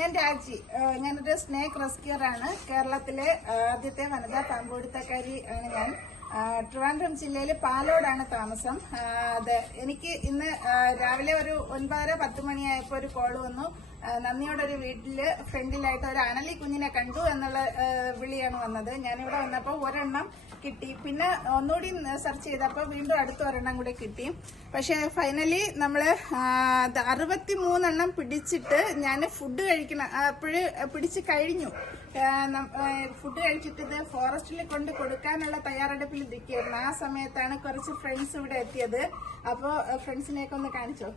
ഞാൻ രാജി. ഞാനൊരു സ്നേക്ക് റെസ്ക്യൂർ ആണ്. കേരളത്തിലെ ആദ്യത്തെ വനിതാ പാമ്പുപിടുത്തക്കാരി ആണ് ഞാൻ. ട്രിവാൻഡ്രം ജില്ലയിൽ പാലോടാണ് താമസം. അതെ, എനിക്ക് ഇന്ന് രാവിലെ ഒരു 9:30-10 മണിയായപ്പോൾ ഒരു കോള് വന്നു. നന്ദിയോടൊരു വീട്ടില് ഫ്രണ്ടിലായിട്ട് ഒരു അണലി കുഞ്ഞിനെ കണ്ടു എന്നുള്ള വിളിയാണ് വന്നത്. ഞാനിവിടെ വന്നപ്പോൾ ഒരെണ്ണം കിട്ടി. പിന്നെ ഒന്നുകൂടി സെർച്ച് ചെയ്തപ്പോൾ വീണ്ടും അടുത്ത ഒരെണ്ണം കൂടി കിട്ടി. പക്ഷെ ഫൈനലി നമ്മള് 63 പിടിച്ചിട്ട് ഞാൻ ഫുഡ് കഴിക്കണം അപ്പോഴ് പിടിച്ചു കഴിഞ്ഞു. ഫുഡ് കഴിച്ചിട്ട് ഇത് ഫോറസ്റ്റിൽ കൊണ്ട് കൊടുക്കാനുള്ള തയ്യാറെടുപ്പിൽ ഇരിക്കുകയായിരുന്നു. ആ സമയത്താണ് കുറച്ച് ഫ്രണ്ട്സ് ഇവിടെ എത്തിയത്. അപ്പോ ഫ്രണ്ട്സിനെയൊക്കെ ഒന്ന് കാണിച്ചോ.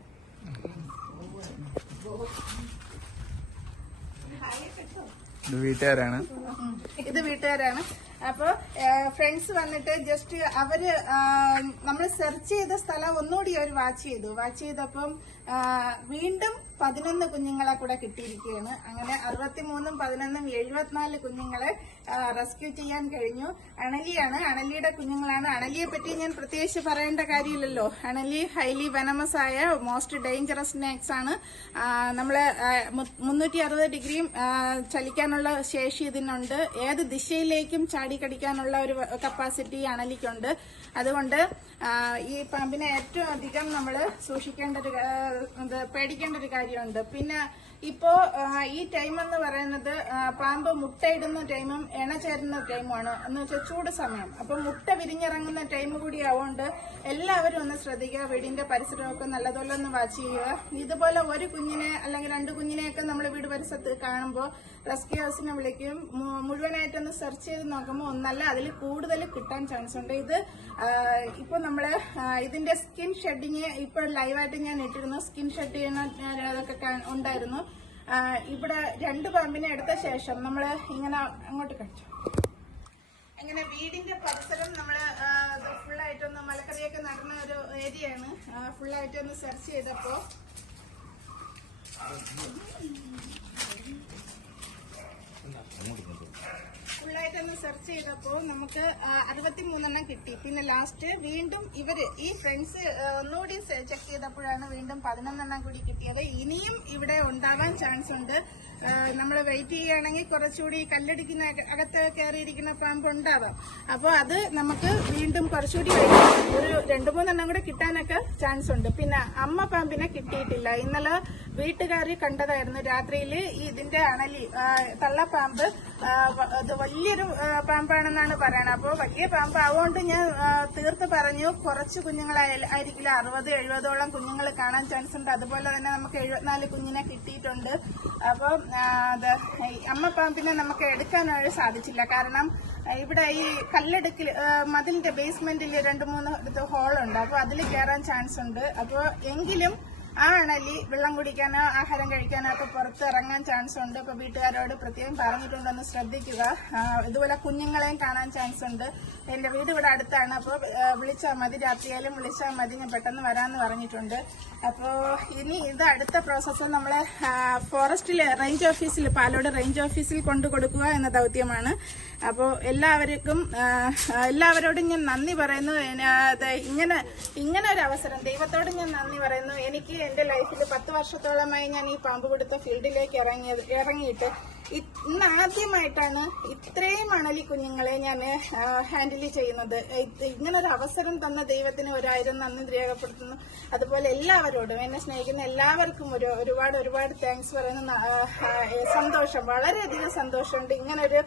ഇത് വീട്ടുകാരാണ്. അപ്പൊ ഫ്രണ്ട്സ് വന്നിട്ട് ജസ്റ്റ് അവര് നമ്മൾ സെർച്ച് ചെയ്ത സ്ഥലം ഒന്നുകൂടി അവർ വാച്ച് ചെയ്തപ്പം വീണ്ടും 11 കുഞ്ഞുങ്ങളെ കൂടെ കിട്ടിയിരിക്കുകയാണ്. അങ്ങനെ 63-ഉം 11-ഉം 74 കുഞ്ഞുങ്ങളെ റെസ്ക്യൂ ചെയ്യാൻ കഴിഞ്ഞു. അണലിയാണ്, അണലിയുടെ കുഞ്ഞുങ്ങളാണ്. അണലിയെ പറ്റി ഞാൻ പ്രത്യേകിച്ച് പറയേണ്ട കാര്യമില്ലല്ലോ. അണലി ഹൈലി വെനമസ് ആയ മോസ്റ്റ് ഡേഞ്ചറസ് സ്നേക്സ് ആണ്. നമ്മള് 360 ഡിഗ്രിയും ചലിക്കാനുള്ള ശേഷി ഇതിനുണ്ട്. ഏത് ദിശയിലേക്കും ചാടിക്കടിക്കാനുള്ള ഒരു കപ്പാസിറ്റി അണലിക്കുണ്ട്. അതുകൊണ്ട് ഈ പാമ്പിനെ ഏറ്റവും അധികം നമ്മൾ സൂക്ഷിക്കേണ്ട പേടിക്കേണ്ട ഒരു കാര്യമുണ്ട്. പിന്നെ ഇപ്പോ ഈ ടൈം എന്ന് പറയുന്നത് പാമ്പ് മുട്ടയിടുന്ന ടൈമും ഇണ ചേരുന്ന ടൈമുമാണ്. എന്ന് വെച്ചാൽ ചൂട് സമയം. അപ്പൊ മുട്ട വിരിഞ്ഞിറങ്ങുന്ന ടൈം കൂടി ആവുകൊണ്ട് എല്ലാവരും ഒന്ന് ശ്രദ്ധിക്കുക. വീടിന്റെ പരിസരമൊക്കെ നല്ലതുപോലെ ഒന്ന് വാച്ച് ചെയ്യുക. ഇതുപോലെ ഒരു കുഞ്ഞിനെ അല്ലെങ്കിൽ 2 കുഞ്ഞിനെയൊക്കെ നമ്മൾ വീട് പരിസരത്ത് കാണുമ്പോൾ റെസ്ക്യൂസിനെ വിളിക്കും. മുഴുവനായിട്ടൊന്ന് സെർച്ച് ചെയ്ത് നോക്കുമ്പോൾ ഒന്നല്ല അതിൽ കൂടുതൽ കിട്ടാൻ ചാൻസ് ഉണ്ട്. ഇത് ഇപ്പൊ നമ്മള് ഇതിന്റെ സ്കിൻ ഷെഡിങ് ഇപ്പൊ ലൈവായിട്ട് ഞാൻ ഇട്ടിരുന്നു. സ്കിൻ ഷെഡ് ചെയ്യുന്ന അതൊക്കെ ഉണ്ടായിരുന്നു. ഇവിടെ 2 പാമ്പിനെ എടുത്ത ശേഷം നമ്മള് ഇങ്ങനെ അങ്ങോട്ട് കഴിച്ചു. ഇങ്ങനെ വീടിന്റെ പരിസരം നമ്മള് ഫുള്ളായിട്ടൊന്ന് മലക്കറിയൊക്കെ നടന്ന ഒരു ഏരിയയാണ്. ഫുള്ളായിട്ടൊന്ന് സെർച്ച് ചെയ്തപ്പോ നമുക്ക് 63 കിട്ടി. പിന്നെ ലാസ്റ്റ് വീണ്ടും ഈ ഫ്രണ്ട്സ് ഒന്നുകൂടി ചെക്ക് ചെയ്തപ്പോഴാണ് വീണ്ടും 11 കൂടി കിട്ടിയത്. ഇനിയും ഇവിടെ ഉണ്ടാവാൻ ചാൻസ് ഉണ്ട്. നമ്മൾ വെയിറ്റ് ചെയ്യുകയാണെങ്കിൽ കുറച്ചുകൂടി കല്ലടിക്കുന്ന അകത്ത് കയറിയിരിക്കുന്ന പാമ്പ് ഉണ്ടാവാം. അപ്പോൾ അത് നമുക്ക് വീണ്ടും കുറച്ചുകൂടി ഒരു 2-3 കൂടെ കിട്ടാനൊക്കെ ചാൻസ് ഉണ്ട്. പിന്നെ അമ്മ പാമ്പിനെ കിട്ടിയിട്ടില്ല. ഇന്നലെ വീട്ടുകാർ കണ്ടതായിരുന്നു രാത്രിയിൽ. ഇതിന്റെ അണലി തള്ളപ്പാമ്പ് ഇത് വലിയൊരു പാമ്പാണെന്നാണ് പറയണത്. അപ്പോൾ വലിയ പാമ്പ് ആവുകൊണ്ട് ഞാൻ തീർത്ത് പറഞ്ഞു കുറച്ച് കുഞ്ഞുങ്ങളായിരിക്കില്ല, 60-70ഓളം കുഞ്ഞുങ്ങൾ കാണാൻ ചാൻസ് ഉണ്ട്. അതുപോലെ തന്നെ നമുക്ക് 74 കുഞ്ഞിനെ കിട്ടിയിട്ടുണ്ട്. അപ്പോൾ അമ്മ പാമ്പിനെ നമുക്ക് എടുക്കാനായിട്ട് സാധിച്ചില്ല. കാരണം ഇവിടെ ഈ കല്ലെടുക്കിൽ മതിലിന്റെ ബേസ്മെന്റിൽ 2-3 ഹോളുണ്ട്. അപ്പോൾ അതിൽ കയറാൻ ചാൻസ് ഉണ്ട്. അപ്പോൾ എങ്കിലും ആ അണലി വെള്ളം കുടിക്കാനോ ആഹാരം കഴിക്കാനോ ഒക്കെ പുറത്ത് ഇറങ്ങാൻ ചാൻസ് ഉണ്ട്. അപ്പൊ വീട്ടുകാരോട് പ്രത്യേകം പറഞ്ഞിട്ടുണ്ടെന്ന് ശ്രദ്ധിക്കുക. ഇതുപോലെ കുഞ്ഞുങ്ങളെയും കാണാൻ ചാൻസ് ഉണ്ട്. എന്റെ വീട് ഇവിടെ അടുത്താണ്. അപ്പോൾ വിളിച്ചാൽ മതി, രാത്രിയായാലും വിളിച്ചാൽ മതി, ഞാൻ പെട്ടെന്ന് വരാമെന്ന് പറഞ്ഞിട്ടുണ്ട്. അപ്പോ ഇനി ഇത് അടുത്ത പ്രോസസ്സ് നമ്മളെ ഫോറസ്റ്റിലെ റേഞ്ച് ഓഫീസിൽ, പാലോട് റേഞ്ച് ഓഫീസിൽ കൊണ്ടു കൊടുക്കുക എന്ന ദൗത്യമാണ്. അപ്പോൾ എല്ലാവരോടും ഞാൻ നന്ദി പറയുന്നു. ഇങ്ങനെ ഒരു അവസരം ദൈവത്തോട് ഞാൻ നന്ദി പറയുന്നു. എനിക്ക് എന്റെ ലൈഫിൽ 10 വർഷത്തോളമായി ഞാൻ ഈ പാമ്പുപിടുത്ത ഫീൽഡിലേക്ക് ഇറങ്ങിയിട്ട് ഇന്ന് ആദ്യമായിട്ടാണ് ഇത്രയും അണലി കുഞ്ഞുങ്ങളെ ഞാൻ ഹാൻഡിൽ ചെയ്യുന്നത്. ഇങ്ങനൊരു അവസരം തന്ന ദൈവത്തിന് 1000 നന്ദി രേഖപ്പെടുത്തുന്നു. അതുപോലെ എല്ലാവരോടും, എന്നെ സ്നേഹിക്കുന്ന എല്ലാവർക്കും ഒരുപാട് താങ്ക്സ് പറയുന്നു. സന്തോഷം, വളരെയധികം സന്തോഷമുണ്ട്. ഇങ്ങനൊരു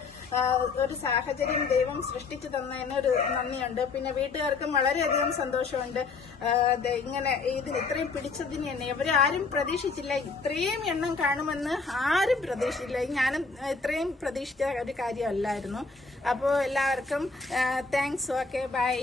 സാഹചര്യം ദൈവം സൃഷ്ടിച്ചു തന്നതിന് ഒരു നന്ദിയുണ്ട്. പിന്നെ വീട്ടുകാർക്കും വളരെയധികം സന്തോഷമുണ്ട്. ഇതിന് ഇത്രയും പിടിച്ചതിന് തന്നെ ഇവരാരും പ്രതീക്ഷിച്ചില്ല. ഇത്രയും എണ്ണം കാണുമെന്ന് ആരും പ്രതീക്ഷിച്ചില്ല. ഞാനും ഇത്രയും പ്രതീക്ഷിച്ച ഒരു കാര്യമല്ലായിരുന്നു. അപ്പോൾ എല്ലാവർക്കും താങ്ക്സ്. Okay, by.